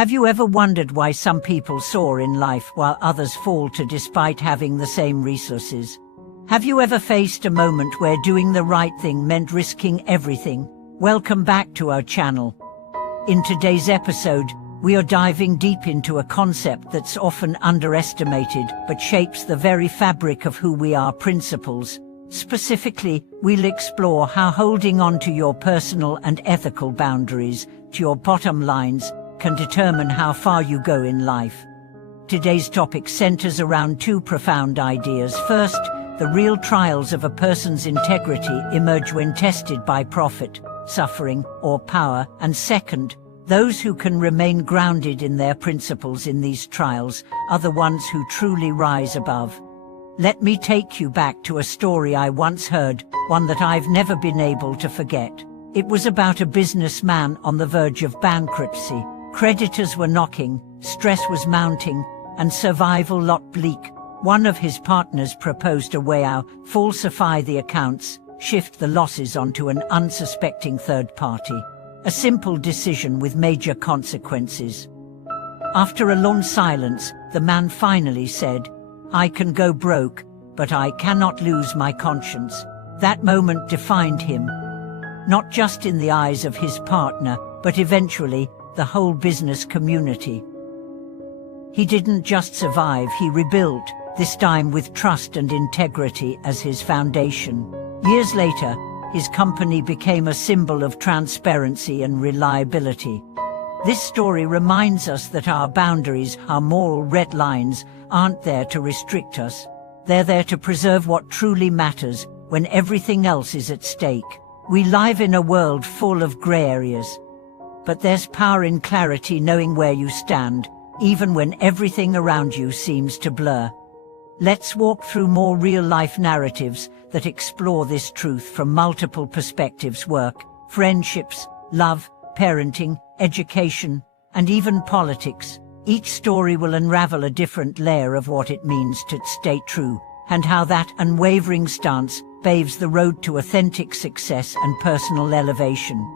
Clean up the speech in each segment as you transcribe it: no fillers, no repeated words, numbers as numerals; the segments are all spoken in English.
Have you ever wondered why some people soar in life while others falter despite having the same resources? Have you ever faced a moment where doing the right thing meant risking everything? Welcome back to our channel. In today's episode, we are diving deep into a concept that's often underestimated but shapes the very fabric of who we are: principles. Specifically, we'll explore how holding on to your personal and ethical boundaries, to your bottom lines, can determine how far you go in life. Today's topic centers around two profound ideas. First, the real trials of a person's integrity emerge when tested by profit, suffering, or power. And second, those who can remain grounded in their principles in these trials are the ones who truly rise above. Let me take you back to a story I once heard, one that I've never been able to forget. It was about a businessman on the verge of bankruptcy. Creditors were knocking, stress was mounting, and survival looked bleak. One of his partners proposed a way out: falsify the accounts, shift the losses onto an unsuspecting third party. A simple decision with major consequences. After a long silence, the man finally said, "I can go broke, but I cannot lose my conscience." That moment defined him, not just in the eyes of his partner, but eventually the whole business community. He didn't just survive, he rebuilt, this time with trust and integrity as his foundation. Years later, his company became a symbol of transparency and reliability. This story reminds us that our boundaries, our moral red lines, aren't there to restrict us. They're there to preserve what truly matters when everything else is at stake. We live in a world full of gray areas. But there's power in clarity, knowing where you stand, even when everything around you seems to blur. Let's walk through more real-life narratives that explore this truth from multiple perspectives: work, friendships, love, parenting, education, and even politics. Each story will unravel a different layer of what it means to stay true, and how that unwavering stance paves the road to authentic success and personal elevation.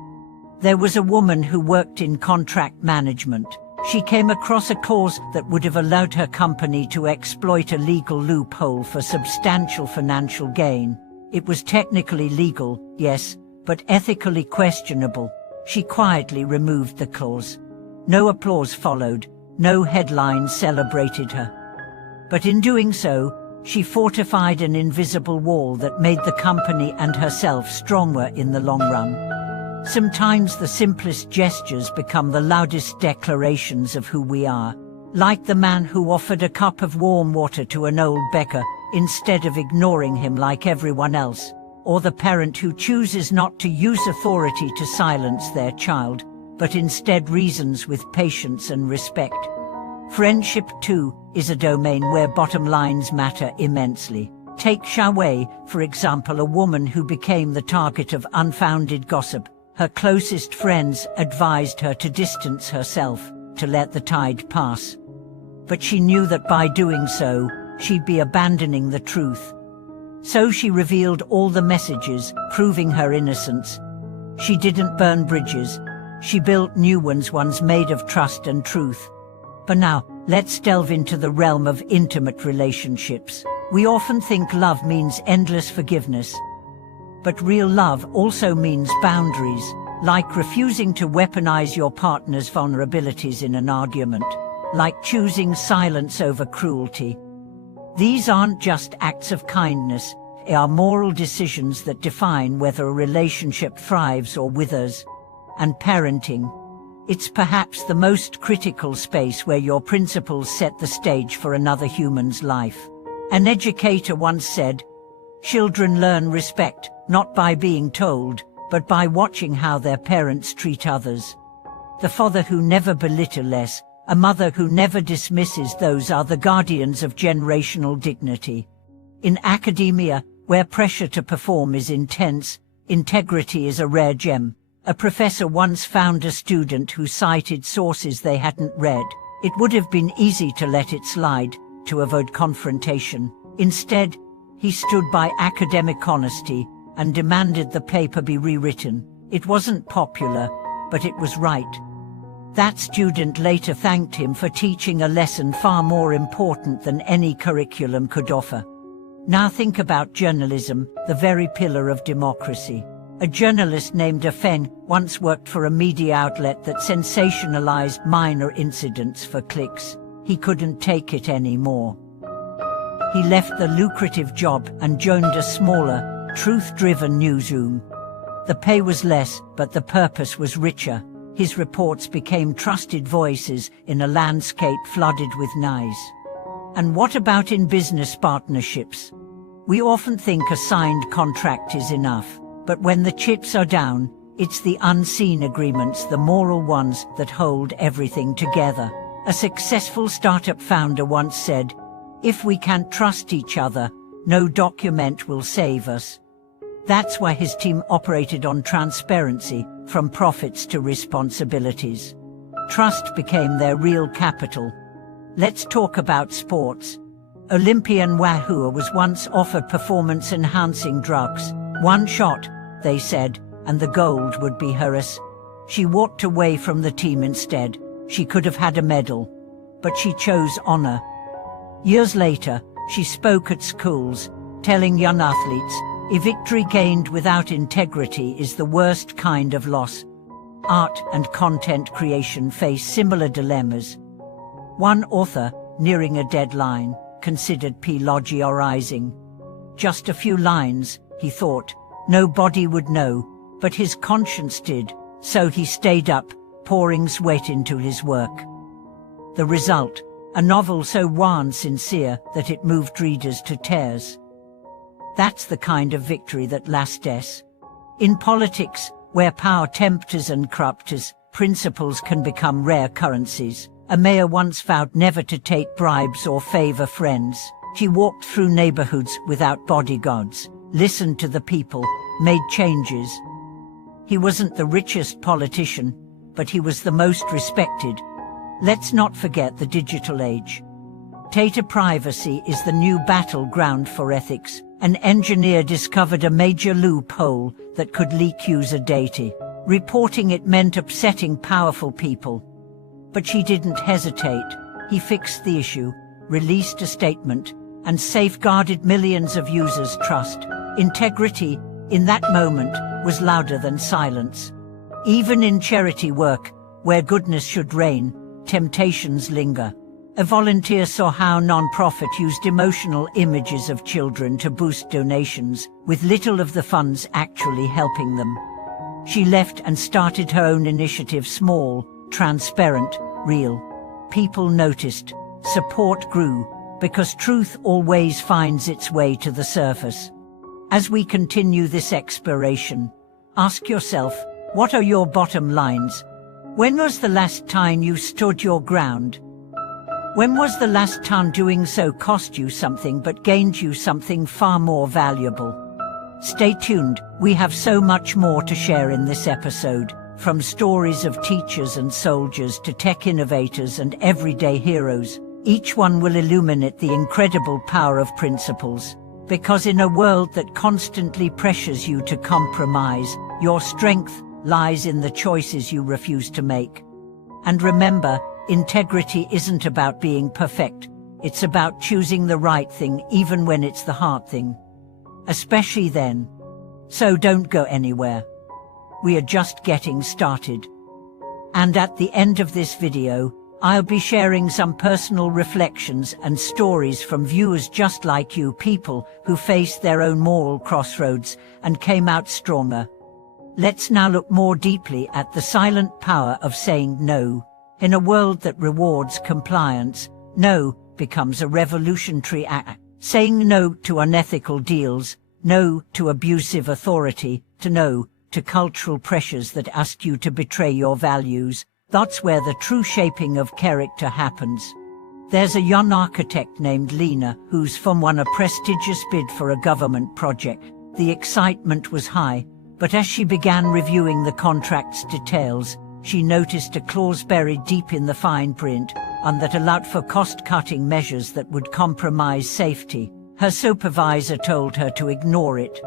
There was a woman who worked in contract management. She came across a clause that would have allowed her company to exploit a legal loophole for substantial financial gain. It was technically legal, yes, but ethically questionable. She quietly removed the clause. No applause followed, no headlines celebrated her. But in doing so, she fortified an invisible wall that made the company and herself stronger in the long run. Sometimes the simplest gestures become the loudest declarations of who we are. Like the man who offered a cup of warm water to an old beggar instead of ignoring him like everyone else. Or the parent who chooses not to use authority to silence their child, but instead reasons with patience and respect. Friendship, too, is a domain where bottom lines matter immensely. Take Wei, for example, a woman who became the target of unfounded gossip. Her closest friends advised her to distance herself, to let the tide pass. But she knew that by doing so, she'd be abandoning the truth. So she revealed all the messages, proving her innocence. She didn't burn bridges. She built new ones made of trust and truth. But now, let's delve into the realm of intimate relationships. We often think love means endless forgiveness. But real love also means boundaries, like refusing to weaponize your partner's vulnerabilities in an argument, like choosing silence over cruelty. These aren't just acts of kindness, they are moral decisions that define whether a relationship thrives or withers. And parenting. It's perhaps the most critical space where your principles set the stage for another human's life. An educator once said, "Children learn respect, not by being told, but by watching how their parents treat others." The father who never belittles less, a mother who never dismisses those are the guardians of generational dignity. In academia, where pressure to perform is intense, integrity is a rare gem. A professor once found a student who cited sources they hadn't read. It would have been easy to let it slide, to avoid confrontation. Instead, he stood by academic honesty and demanded the paper be rewritten. It wasn't popular, but it was right. That student later thanked him for teaching a lesson far more important than any curriculum could offer. Now think about journalism, the very pillar of democracy. A journalist named Feng once worked for a media outlet that sensationalized minor incidents for clicks. He couldn't take it anymore. He left the lucrative job and joined a smaller, truth-driven newsroom. The pay was less, but the purpose was richer. His reports became trusted voices in a landscape flooded with noise. And what about in business partnerships? We often think a signed contract is enough, but when the chips are down, it's the unseen agreements, the moral ones, that hold everything together. A successful startup founder once said, "If we can't trust each other, no document will save us." That's why his team operated on transparency, from profits to responsibilities. Trust became their real capital. Let's talk about sports. Olympian Wahoo was once offered performance-enhancing drugs. One shot, they said, and the gold would be hers. She walked away from the team instead. She could have had a medal, but she chose honor. Years later, she spoke at schools, telling young athletes, "A victory gained without integrity is the worst kind of loss." Art and content creation face similar dilemmas. One author, nearing a deadline, considered plagiarizing. Just a few lines, he thought. Nobody would know, but his conscience did, so he stayed up, pouring sweat into his work. The result, a novel so warm sincere that it moved readers to tears. That's the kind of victory that lasts. In politics, where power tempts and corrupts, principles can become rare currencies. A mayor once vowed never to take bribes or favor friends. She walked through neighborhoods without bodyguards, listened to the people, made changes. He wasn't the richest politician, but he was the most respected. Let's not forget the digital age. Data privacy is the new battleground for ethics. An engineer discovered a major loophole that could leak user data. Reporting it meant upsetting powerful people. But she didn't hesitate. He fixed the issue, released a statement, and safeguarded millions of users' trust. Integrity, in that moment, was louder than silence. Even in charity work, where goodness should reign, temptations linger. A volunteer saw how non-profit used emotional images of children to boost donations, with little of the funds actually helping them. She left and started her own initiative, small, transparent, real. People noticed. Support grew, because truth always finds its way to the surface. As we continue this exploration, ask yourself, what are your bottom lines? When was the last time you stood your ground? When was the last time doing so cost you something but gained you something far more valuable? Stay tuned, we have so much more to share in this episode, from stories of teachers and soldiers to tech innovators and everyday heroes. Each one will illuminate the incredible power of principles. Because in a world that constantly pressures you to compromise, your strength lies in the choices you refuse to make. And remember, integrity isn't about being perfect. It's about choosing the right thing even when it's the hard thing. Especially then. So don't go anywhere. We are just getting started. And at the end of this video, I'll be sharing some personal reflections and stories from viewers just like you, people who faced their own moral crossroads and came out stronger. Let's now look more deeply at the silent power of saying no. In a world that rewards compliance, no becomes a revolutionary act. Saying no to unethical deals, no to abusive authority, no to cultural pressures that ask you to betray your values. That's where the true shaping of character happens. There's a young architect named Lena who's won a prestigious bid for a government project. The excitement was high, but as she began reviewing the contract's details, she noticed a clause buried deep in the fine print, and that allowed for cost-cutting measures that would compromise safety. Her supervisor told her to ignore it.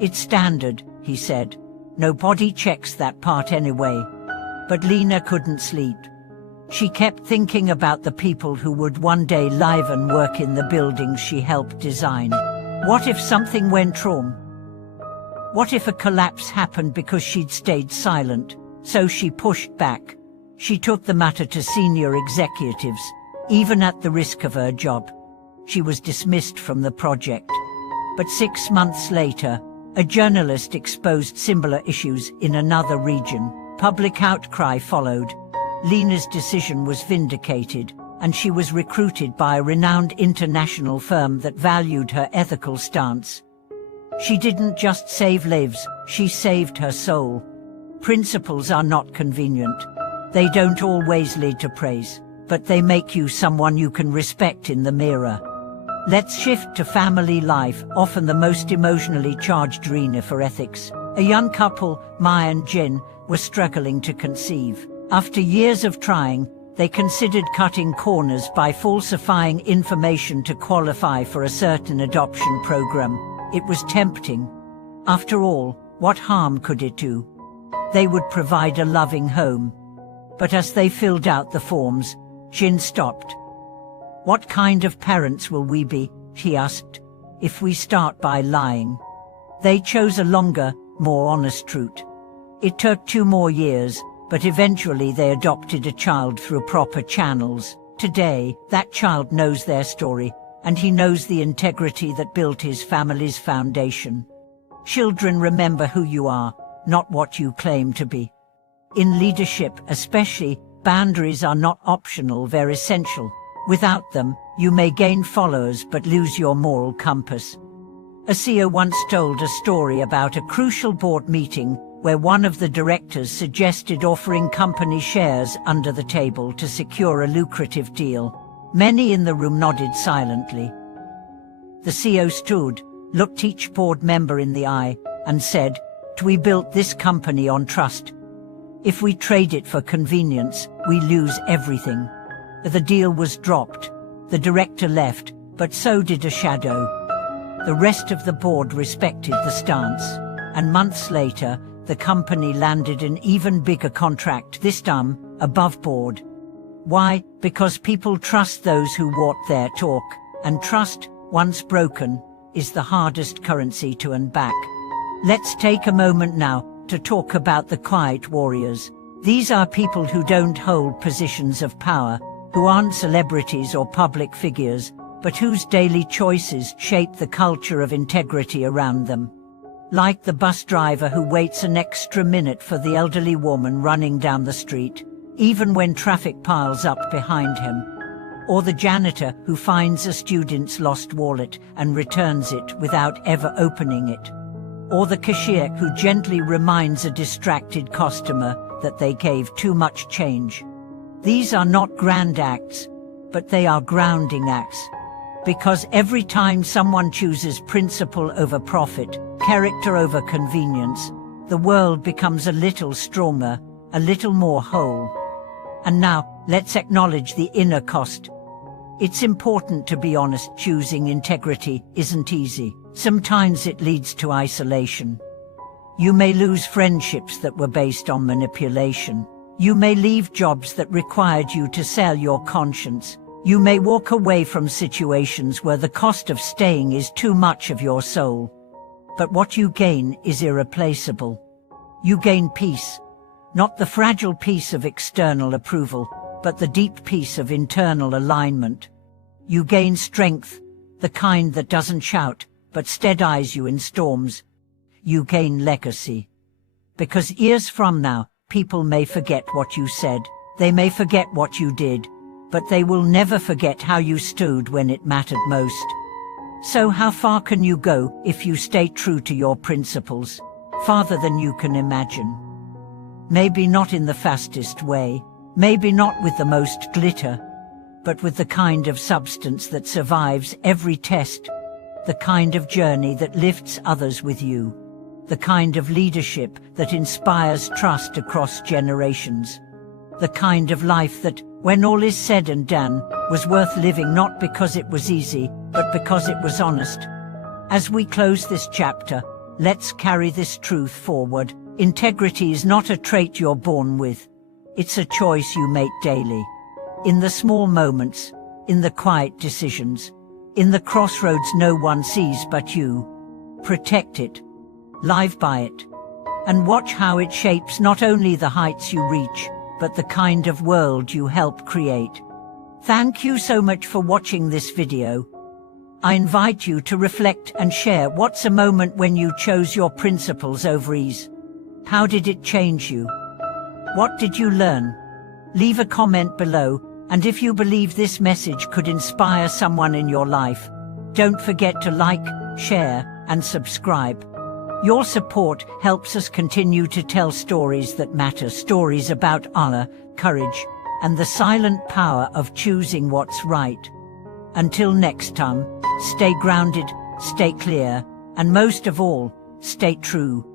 "It's standard," he said. "Nobody checks that part anyway." But Lena couldn't sleep. She kept thinking about the people who would one day live and work in the buildings she helped design. What if something went wrong? What if a collapse happened because she'd stayed silent? So she pushed back. She took the matter to senior executives, even at the risk of her job. She was dismissed from the project. But 6 months later, a journalist exposed similar issues in another region. Public outcry followed. Lena's decision was vindicated, and she was recruited by a renowned international firm that valued her ethical stance. She didn't just save lives, she saved her soul. Principles are not convenient. They don't always lead to praise, but they make you someone you can respect in the mirror. Let's shift to family life, often the most emotionally charged arena for ethics. A young couple, Maya and Jin, were struggling to conceive. After years of trying, they considered cutting corners by falsifying information to qualify for a certain adoption program. It was tempting. After all, what harm could it do? They would provide a loving home. But as they filled out the forms, Jin stopped. "What kind of parents will we be?" he asked, "if we start by lying?" They chose a longer, more honest route. It took 2 more years, but eventually they adopted a child through proper channels. Today, that child knows their story, and he knows the integrity that built his family's foundation. Children remember who you are, not what you claim to be. In leadership especially, boundaries are not optional, they're essential. Without them, you may gain followers but lose your moral compass. A CEO once told a story about a crucial board meeting where one of the directors suggested offering company shares under the table to secure a lucrative deal. Many in the room nodded silently. The CEO stood, looked each board member in the eye, and said, "We built this company on trust. If we trade it for convenience, we lose everything." The deal was dropped. The director left, but so did a shadow. The rest of the board respected the stance, and months later, the company landed an even bigger contract, this time above board. Why? Because people trust those who walk their talk, and trust, once broken, is the hardest currency to earn back. Let's take a moment now to talk about the quiet warriors. These are people who don't hold positions of power, who aren't celebrities or public figures, but whose daily choices shape the culture of integrity around them. Like the bus driver who waits an extra minute for the elderly woman running down the street, even when traffic piles up behind him. Or the janitor who finds a student's lost wallet and returns it without ever opening it. Or the cashier who gently reminds a distracted customer that they gave too much change. These are not grand acts, but they are grounding acts. Because every time someone chooses principle over profit, character over convenience, the world becomes a little stronger, a little more whole. And now, let's acknowledge the inner cost. It's important to be honest. Choosing integrity isn't easy. Sometimes it leads to isolation. You may lose friendships that were based on manipulation. You may leave jobs that required you to sell your conscience. You may walk away from situations where the cost of staying is too much of your soul. But what you gain is irreplaceable. You gain peace. Not the fragile peace of external approval, but the deep peace of internal alignment. You gain strength, the kind that doesn't shout, but steadies you in storms. You gain legacy. Because years from now, people may forget what you said, they may forget what you did, but they will never forget how you stood when it mattered most. So how far can you go if you stay true to your principles? Farther than you can imagine. Maybe not in the fastest way, maybe not with the most glitter, but with the kind of substance that survives every test, the kind of journey that lifts others with you, the kind of leadership that inspires trust across generations, the kind of life that, when all is said and done, was worth living not because it was easy, but because it was honest. As we close this chapter, let's carry this truth forward. Integrity is not a trait you're born with. It's a choice you make daily. In the small moments, in the quiet decisions, in the crossroads no one sees but you. Protect it. Live by it. And watch how it shapes not only the heights you reach, but the kind of world you help create. Thank you so much for watching this video. I invite you to reflect and share what's a moment when you chose your principles over ease. How did it change you? What did you learn? Leave a comment below, and if you believe this message could inspire someone in your life, don't forget to like, share, and subscribe. Your support helps us continue to tell stories that matter, stories about honor, courage, and the silent power of choosing what's right. Until next time, stay grounded, stay clear, and most of all, stay true.